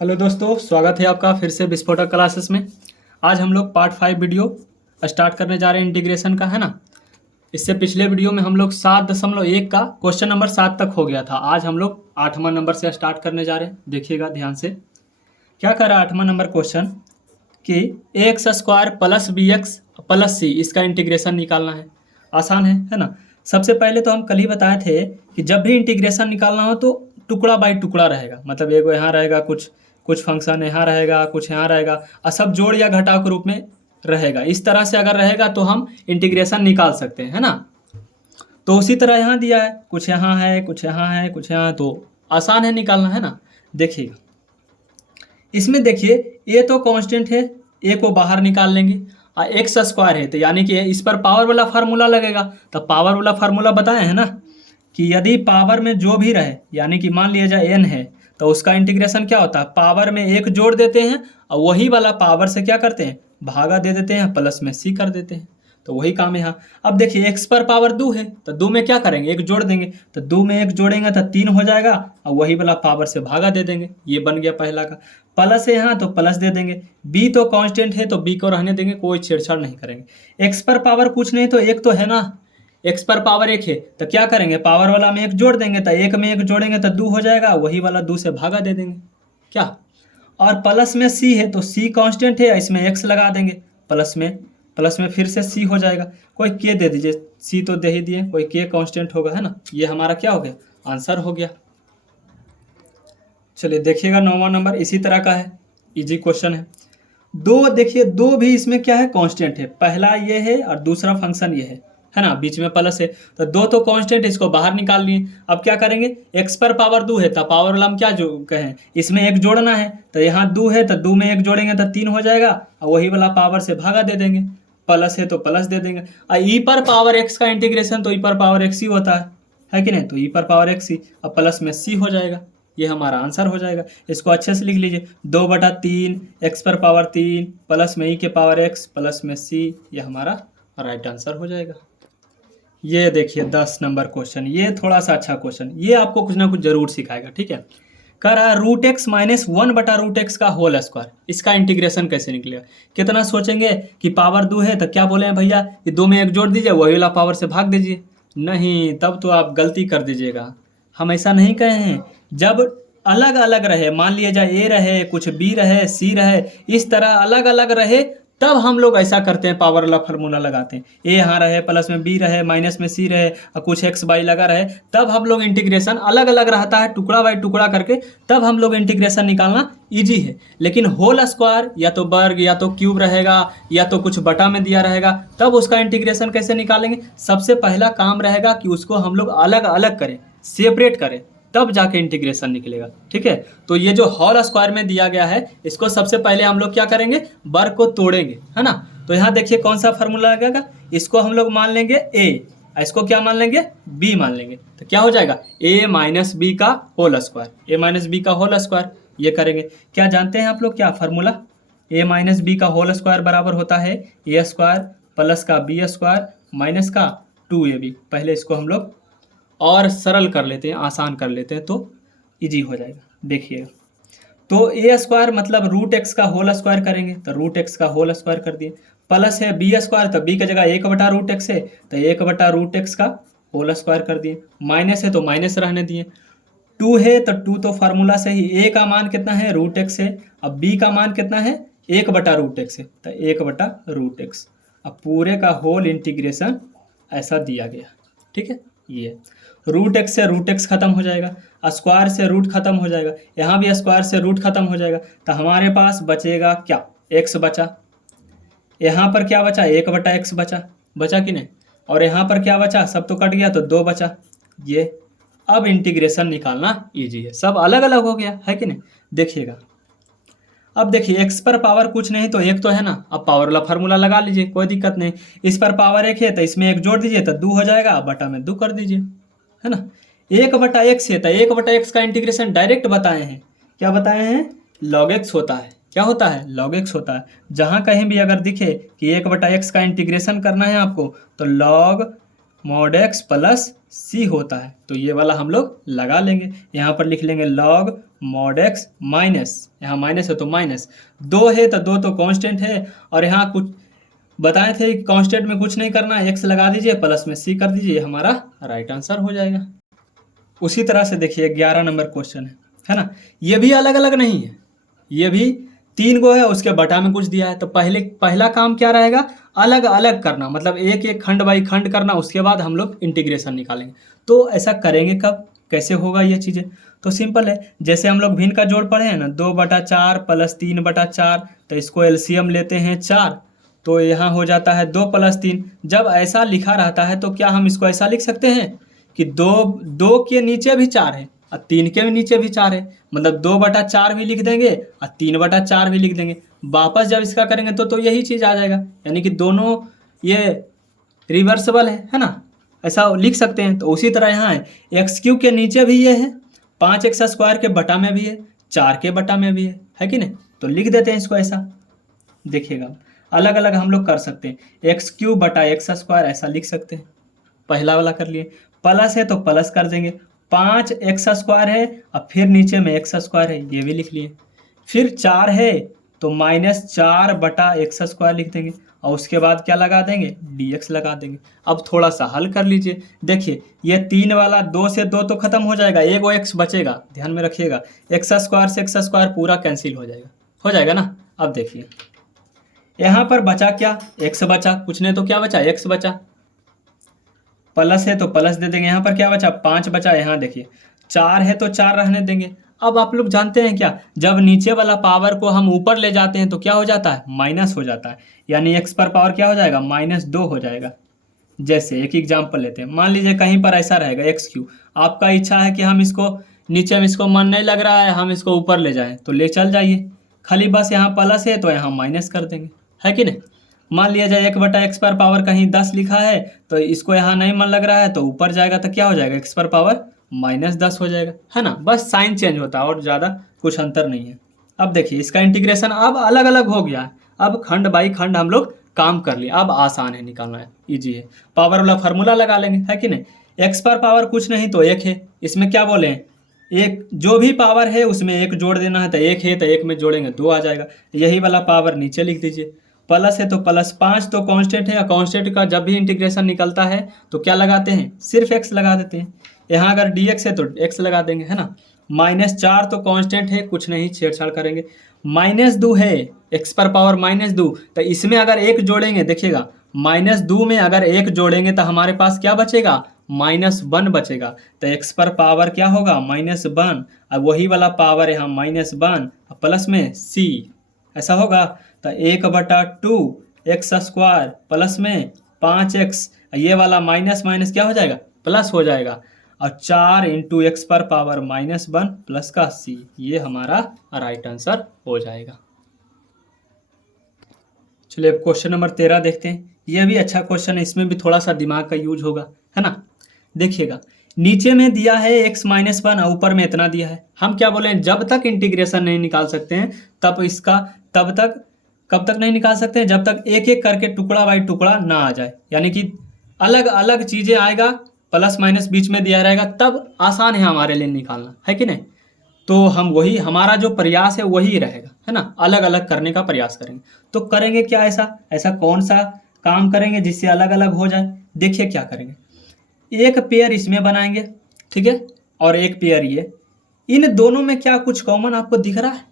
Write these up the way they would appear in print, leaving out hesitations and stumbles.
Hello दोस्तों, स्वागत है आपका फिर से विस्फोटक क्लासेस में। आज हम लोग पार्ट 5 वीडियो स्टार्ट करने जा रहे हैं इंटीग्रेशन का, है ना। इससे पिछले वीडियो में हम लोग 7.1 का क्वेश्चन नंबर 7 तक हो गया था। आज हम लोग 8वां नंबर से स्टार्ट करने जा रहे हैं। देखिएगा ध्यान से, क्या कर रहा है 8वां नंबर क्वेश्चन कि ax² plus bx plus c इसका इंटीग्रेशन निकालना है। आसान है ना। सबसे पहले तो हम कल ही बताए थे कि जब भी इंटीग्रेशन निकालना हो तो टुकड़ा बाई टुकड़ा रहेगा। मतलब एगो यहाँ रहेगा, कुछ कुछ फंक्शन यहाँ रहेगा, कुछ यहाँ रहेगा, और सब जोड़ या घटाव के रूप में रहेगा। इस तरह से अगर रहेगा तो हम इंटीग्रेशन निकाल सकते हैं, है ना। तो उसी तरह यहाँ दिया है, कुछ यहाँ है, कुछ यहाँ है, कुछ यहाँ है, तो आसान है निकालना, है ना। देखिएगा इसमें, देखिए ए तो कांस्टेंट है, ए को बाहर निकाल लेंगे, और x² है तो यानी कि इस पर पावर वाला फार्मूला लगेगा। तो पावर वाला फार्मूला बताए हैं ना कि यदि पावर में जो भी रहे, यानी कि मान लिया जाए n है, तो उसका इंटीग्रेशन क्या होता है, पावर में एक जोड़ देते हैं और वही वाला पावर से क्या करते हैं, भागा दे देते हैं, प्लस में c कर देते हैं। तो वही काम है यहाँ। अब देखिए x पर पावर 2 है तो 2 में क्या करेंगे, एक जोड़ देंगे, तो 2 में एक जोड़ेंगे तो 3 हो जाएगा, और वही वाला पावर से भागा दे देंगे। ये बन गया पहला का। प्लस है यहाँ तो प्लस दे देंगे। b तो कांस्टेंट है तो b को रहने देंगे, कोई छेड़छाड़ नहीं करेंगे। x पर पावर कुछ नहीं तो एक तो है ना, x पर पावर 1 है तो क्या करेंगे, पावर वाला में एक जोड़ देंगे, तो 1 में एक जोड़ेंगे तो 2 हो जाएगा, वही वाला 2 से भागा दे देंगे क्या। और प्लस में c है तो c कांस्टेंट है, इसमें x लगा देंगे, प्लस में फिर से c हो जाएगा। कोई k दे दीजिए, c तो दे ही दिए, कोई k कांस्टेंट होगा, है ना। ये हमारा क्या हो गया, आंसर हो गया। चलिए देखिएगा 9वां नंबर इसी तरह का है, इजी क्वेश्चन है। दो, देखिए दो भी इसमें क्या है, कांस्टेंट है। पहला ये है और दूसरा फंक्शन ये है ना, बीच में प्लस है, तो दो तो कांस्टेंट, इसको बाहर निकाल लिए। अब क्या करेंगे, x पर पावर 2 है तो पावर वाला हम क्या जो कहें, इसमें एक जोड़ना है, तो यहाँ 2 है तो 2 में एक जोड़ेंगे तो 3 हो जाएगा, और वही वाला पावर से भागा दे देंगे, प्लस है तो प्लस दे देंगे। और ई पर पावर x का इंटीग्रेशन तो ई पर पावर x ही होता है कि नहीं, तो ई पर पावर x ही, और प्लस में c हो जाएगा। ये हमारा आंसर हो जाएगा। इसको अच्छे से लिख लीजिए, 2/3 x पर पावर 3 प्लस में ई के पावर x प्लस में c, ये हमारा राइट आंसर हो जाएगा। ये देखिए 10 नंबर क्वेश्चन, ये थोड़ा सा अच्छा क्वेश्चन, ये आपको कुछ ना कुछ जरूर सिखाएगा, ठीक है। कह रहा है √x माइनस 1/√x का होल स्क्वायर, इसका इंटीग्रेशन कैसे निकलेगा। कितना सोचेंगे कि पावर 2 है तो क्या बोले हैं भैया, ये 2 में एक जोड़ दीजिए, वही वाला पावर से भाग दीजिए। नहीं, तब तो आप गलती कर दीजिएगा। हम ऐसा नहीं कहे हैं। जब अलग अलग रहे, मान लिया जाए ए रहे, कुछ बी रहे, सी रहे, इस तरह अलग अलग रहे, तब हम लोग ऐसा करते हैं, पावर वाला फार्मूला लगाते हैं। ए यहाँ रहे, प्लस में बी रहे, माइनस में सी रहे, और कुछ एक्स वाई लगा रहे, तब हम लोग इंटीग्रेशन अलग अलग रहता है, टुकड़ा बाई टुकड़ा करके, तब हम लोग इंटीग्रेशन निकालना इजी है। लेकिन होल स्क्वायर या तो वर्ग या तो क्यूब रहेगा, या तो कुछ बटा में दिया रहेगा, तब उसका इंटीग्रेशन कैसे निकालेंगे। सबसे पहला काम रहेगा कि उसको हम लोग अलग अलग करें, सेपरेट करें, तब जाके इंटीग्रेशन निकलेगा, ठीक है। तो ये जो होल स्क्वायर में दिया गया है, इसको सबसे पहले हम लोग क्या करेंगे, वर्ग को तोड़ेंगे, है ना। तो यहाँ देखिए कौन सा फार्मूला लगेगा, इसको हम लोग मान लेंगे a, इसको क्या मान लेंगे, b मान लेंगे, तो क्या हो जाएगा, a माइनस बी का whole square, a minus B का होल स्क्वायर। ये करेंगे, क्या जानते हैं आप लोग, क्या फार्मूला, a माइनस बी का होल स्क्वायर बराबर होता है a स्क्वायर प्लस का b स्क्वायर माइनस का 2ab। पहले इसको हम लोग और सरल कर लेते हैं, आसान कर लेते हैं, तो इजी हो जाएगा। देखिएगा, तो ए स्क्वायर मतलब √x का होल स्क्वायर करेंगे, तो √x का होल स्क्वायर कर दिए, प्लस है बी स्क्वायर, तो बी की जगह 1/√x है, तो 1/√x का होल स्क्वायर कर दिए, माइनस है तो माइनस रहने दिए, 2 है तो 2 तो फार्मूला से ही a का मान कितना है, √x है, अब b का मान कितना है, 1/√x है, तो 1/√x। अब पूरे का होल इंटीग्रेशन ऐसा दिया गया, ठीक है। ये √x से √x खत्म हो जाएगा, स्क्वायर से रूट खत्म हो जाएगा, यहाँ भी स्क्वायर से रूट खत्म हो जाएगा, तो हमारे पास बचेगा क्या, x बचा, यहाँ पर क्या बचा, 1/x बचा, बचा कि नहीं, और यहाँ पर क्या बचा, सब तो कट गया तो 2 बचा। ये अब इंटीग्रेशन निकालना इजी है, सब अलग अलग हो गया है कि नहीं। देखिएगा, अब देखिए x पर पावर कुछ नहीं तो एक तो है ना, अब पावर वाला फार्मूला लगा लीजिए, कोई दिक्कत नहीं। इस पर पावर 1 है तो इसमें एक जोड़ दीजिए तो 2 हो जाएगा, बटा में 2 कर दीजिए, है ना। 1/x है तो 1/x का इंटीग्रेशन डायरेक्ट बताए हैं, क्या बताए हैं, log x होता है। क्या होता है, log x होता है। जहाँ कहीं भी अगर दिखे कि 1/x का इंटीग्रेशन करना है आपको, तो log mod x plus c होता है, तो ये वाला हम लोग लगा लेंगे। यहाँ पर लिख लेंगे log मॉड एक्स माइनस, यहाँ माइनस है तो माइनस, 2 है तो 2 तो कांस्टेंट है, और यहाँ कुछ बताए थे कांस्टेंट में कुछ नहीं करना, एक्स लगा दीजिए प्लस में सी कर दीजिए, हमारा राइट आंसर हो जाएगा। उसी तरह से देखिए 11 नंबर क्वेश्चन है ना, ये भी अलग अलग नहीं है, ये भी 3 गो है, उसके बटा में कुछ दिया है। तो पहला काम क्या रहेगा, अलग अलग करना, मतलब एक एक खंड बाई खंड करना, उसके बाद हम लोग इंटीग्रेशन निकालेंगे। तो ऐसा करेंगे कब, कैसे होगा ये चीज़ें, तो सिंपल है, जैसे हम लोग भिन्न का जोड़ पढ़े हैं ना, 2/4 प्लस 3/4, तो इसको एलसीएम लेते हैं 4, तो यहाँ हो जाता है 2 + 3। जब ऐसा लिखा रहता है तो क्या हम इसको ऐसा लिख सकते हैं कि 2 के नीचे भी 4 है और 3 के भी नीचे भी 4 है, मतलब 2/4 भी लिख देंगे और 3/4 भी लिख देंगे। वापस जब इसका करेंगे तो यही चीज़ आ जाएगा, यानी कि दोनों ये रिवर्सिबल है ना, ऐसा लिख सकते हैं। तो उसी तरह यहाँ है, x³ के नीचे भी ये है, 5x² के बटा में भी है, 4 के बटा में भी है कि नहीं, तो लिख देते हैं इसको ऐसा। देखिएगा अलग अलग हम लोग कर सकते हैं, x³ बटा x² ऐसा लिख सकते हैं, पहला वाला कर लिए। प्लस है तो प्लस कर देंगे, 5x² है और फिर नीचे में x² है, ये भी लिख लिए। फिर 4 है तो -4/x² लिख देंगे, और उसके बाद क्या लगा देंगे, dx लगा देंगे। अब थोड़ा सा हल कर लीजिए, देखिए ये 3 वाला 2 से 2 तो खत्म हो जाएगा, एक वो x बचेगा, ध्यान में रखिएगा, x² से x² पूरा कैंसिल हो जाएगा ना। अब देखिए यहाँ पर बचा क्या, x बचा, कुछ नहीं तो क्या बचा, x बचा, प्लस है तो प्लस दे देंगे। यहाँ पर क्या बचा, 5 बचा, यहाँ देखिए 4 है तो 4 रहने देंगे। अब आप लोग जानते हैं क्या, जब नीचे वाला पावर को हम ऊपर ले जाते हैं तो क्या हो जाता है, माइनस हो जाता है, यानी x पर पावर क्या हो जाएगा, -2 हो जाएगा। जैसे एक एग्जाम्पल लेते हैं, मान लीजिए कहीं पर ऐसा रहेगा x³, आपका इच्छा है कि हम इसको नीचे में इसको मन नहीं लग रहा है, हम इसको ऊपर ले जाएं, तो ले चल जाइए, खाली बस यहाँ प्लस है तो यहाँ माइनस कर देंगे, है कि नहीं। मान लिया जाए 1/x पर पावर कहीं 10 लिखा है, तो इसको यहाँ नहीं मन लग रहा है तो ऊपर जाएगा तो क्या हो जाएगा, x पर पावर -10 हो जाएगा, है ना। बस साइन चेंज होता है और ज़्यादा कुछ अंतर नहीं है। अब देखिए इसका इंटीग्रेशन अब अलग अलग हो गया है, अब खंड बाई खंड हम लोग काम कर लिए, अब आसान है, निकालना है, ईजी है। पावर वाला फार्मूला लगा लेंगे, है कि नहीं। x पर पावर कुछ नहीं तो 1 है, इसमें क्या बोले हैं, एक जो भी पावर है उसमें 1 जोड़ देना है, तो 1 है तो 1 में जोड़ेंगे 2 आ जाएगा, यही वाला पावर नीचे लिख दीजिए। प्लस है तो प्लस, 5 तो कांस्टेंट है, कांस्टेंट का जब भी इंटीग्रेशन निकलता है तो क्या लगाते हैं, सिर्फ x लगा देते हैं। यहाँ अगर dx है तो x लगा देंगे, है ना। -4 तो कांस्टेंट है, कुछ नहीं छेड़छाड़ करेंगे। -2 है, x पर पावर -2, तो इसमें अगर 1 जोड़ेंगे, देखिएगा -2 में अगर 1 जोड़ेंगे तो हमारे पास क्या बचेगा, -1 बचेगा, तो x पर पावर क्या होगा, -1, और वही वाला पावर यहाँ -1 प्लस में c, ऐसा होगा। तो 1/2 x² प्लस में 5x, ये वाला माइनस माइनस क्या हो जाएगा, प्लस हो जाएगा, और 4 × x पर पावर -1 प्लस का c, ये हमारा राइट आंसर हो जाएगा। चलिए अब क्वेश्चन नंबर 13 देखते हैं। ये भी अच्छा क्वेश्चन है, इसमें भी थोड़ा सा दिमाग का यूज होगा, है ना। देखिएगा नीचे में दिया है x-1 और ऊपर में इतना दिया है, हम क्या बोले, जब तक इंटीग्रेशन नहीं निकाल सकते हैं तब तक कब तक नहीं निकाल सकते हैं, जब तक एक एक करके टुकड़ा बाई टुकड़ा ना आ जाए, यानी कि अलग अलग चीज़ें आएगा, प्लस माइनस बीच में दिया रहेगा, तब आसान है हमारे लिए निकालना, है कि नहीं। तो हम वही, हमारा जो प्रयास है वही रहेगा, है ना, अलग अलग करने का प्रयास करेंगे। तो करेंगे क्या, ऐसा कौन सा काम करेंगे जिससे अलग अलग हो जाए। देखिए क्या करेंगे, एक पेयर इसमें बनाएंगे, ठीक है, और एक पेयर ये, इन दोनों में क्या कुछ कॉमन आपको दिख रहा है,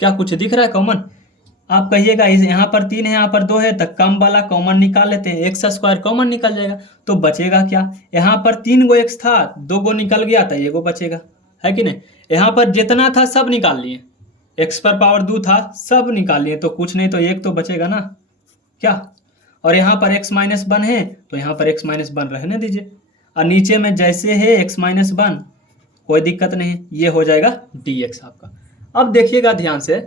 क्या कुछ दिख रहा है कॉमन, आप कहिएगा। यहाँ पर 3 है, यहाँ पर 2 है, तो कम वाला कॉमन निकाल लेते हैं, x² कॉमन निकल जाएगा, तो बचेगा क्या, यहाँ पर 3 गो x था, 2 गो निकल गया तो 1 गो बचेगा, है कि नहीं। यहाँ पर जितना था सब निकाल लिए, x पर पावर 2 था सब निकाल लिए, तो कुछ नहीं तो 1 तो बचेगा ना, क्या। और यहाँ पर x-1 है तो यहाँ पर x-1 रहने दीजिए, और नीचे में जैसे है x-1 कोई दिक्कत नहीं है, ये हो जाएगा dx आपका। अब देखिएगा ध्यान से,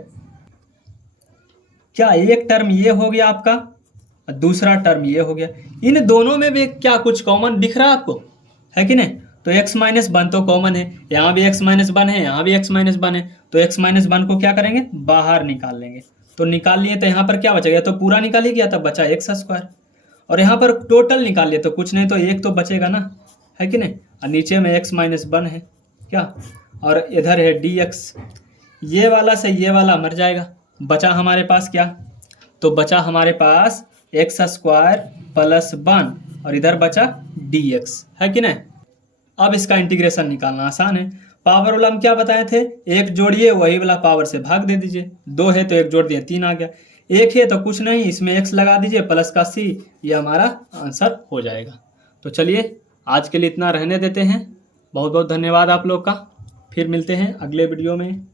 क्या एक टर्म ये हो गया आपका और दूसरा टर्म ये हो गया, इन दोनों में भी क्या कुछ कॉमन दिख रहा है आपको, है कि नहीं। तो x-1 तो कॉमन है, यहाँ भी x-1 है, यहाँ भी x-1 है, तो x-1 को क्या करेंगे, बाहर निकाल लेंगे, तो निकाल लिए तो यहाँ पर क्या बचेगा, तो पूरा निकाल ही गया था, बचा x², और यहाँ पर टोटल निकाल लिए तो कुछ नहीं तो 1 तो बचेगा ना, है कि नहीं, और नीचे में x-1 है क्या, और इधर है dx। ये वाला से ये वाला मर जाएगा, बचा हमारे पास क्या, तो बचा हमारे पास x² प्लस 1 और इधर बचा dx, है कि नहीं। अब इसका इंटीग्रेशन निकालना आसान है। पावर वाला हम क्या बताए थे, एक जोड़िए वही वाला पावर से भाग दे दीजिए। 2 है तो एक जोड़ दिए 3 आ गया, 1 है तो कुछ नहीं, इसमें x लगा दीजिए प्लस का c, ये हमारा आंसर हो जाएगा। तो चलिए आज के लिए इतना रहने देते हैं। बहुत बहुत धन्यवाद आप लोग का, फिर मिलते हैं अगले वीडियो में।